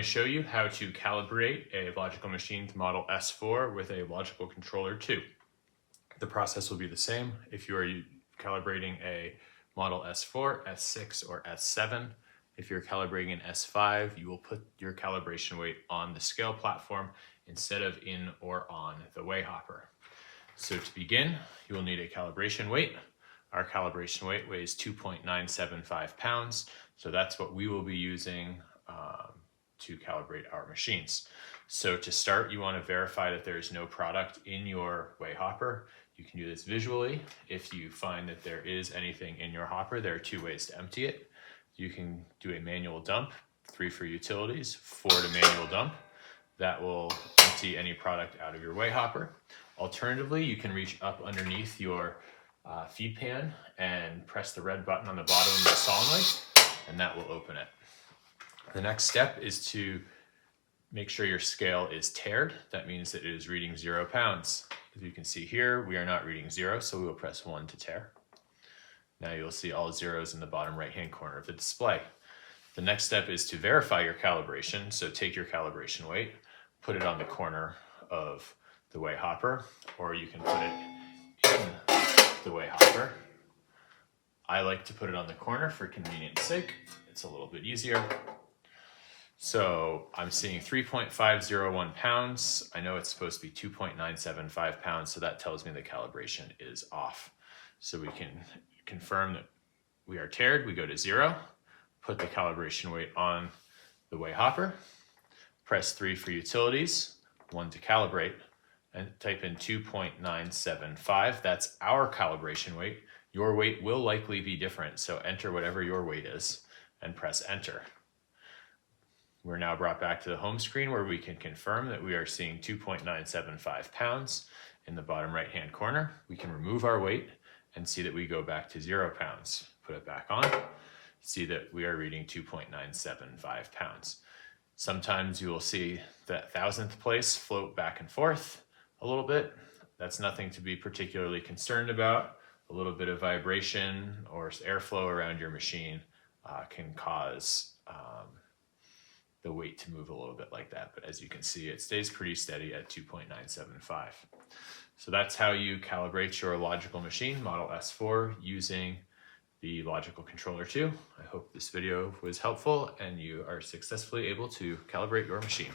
to show you how to calibrate a logical machine to model S4 with a logical controller 2. The process will be the same if you are calibrating a model S4, S6, or S7. If you're calibrating an S5, you will put your calibration weight on the scale platform instead of in or on the weigh hopper. So to begin, you will need a calibration weight. Our calibration weight weighs 2.975 pounds, so that's what we will be using to calibrate our machines. So to start, you want to verify that there is no product in your weigh hopper. You can do this visually. If you find that there is anything in your hopper, there are 2 ways to empty it. You can do a manual dump, 3 for utilities, 4 to manual dump. That will empty any product out of your weigh hopper. Alternatively, you can reach up underneath your feed pan and press the red button on the bottom of the solenoid, and that will open it. The next step is to make sure your scale is taired. That means that it is reading 0 pounds. As you can see here, we are not reading 0, so we will press 1 to tare. Now you'll see all zeros in the bottom right-hand corner of the display. The next step is to verify your calibration. So take your calibration weight, put it on the corner of the weigh hopper, or you can put it in the weigh hopper. I like to put it on the corner for convenience sake. It's a little bit easier. So I'm seeing 3.501 pounds. I know it's supposed to be 2.975 pounds, so that tells me the calibration is off. So we can confirm that we are taired. We go to 0, put the calibration weight on the weigh hopper, press 3 for utilities, 1 to calibrate, and type in 2.975. That's our calibration weight. Your weight will likely be different, so enter whatever your weight is and press enter. We're now brought back to the home screen where we can confirm that we are seeing 2.975 pounds in the bottom right-hand corner. We can remove our weight and see that we go back to 0 pounds. Put it back on, see that we are reading 2.975 pounds. Sometimes you will see that 1,000th place float back and forth a little bit. That's nothing to be particularly concerned about. A little bit of vibration or airflow around your machine can cause the weight to move a little bit like that. But as you can see, it stays pretty steady at 2.975. So that's how you calibrate your logical machine, Model S4, using the Logical Controller 2. I hope this video was helpful and you are successfully able to calibrate your machine.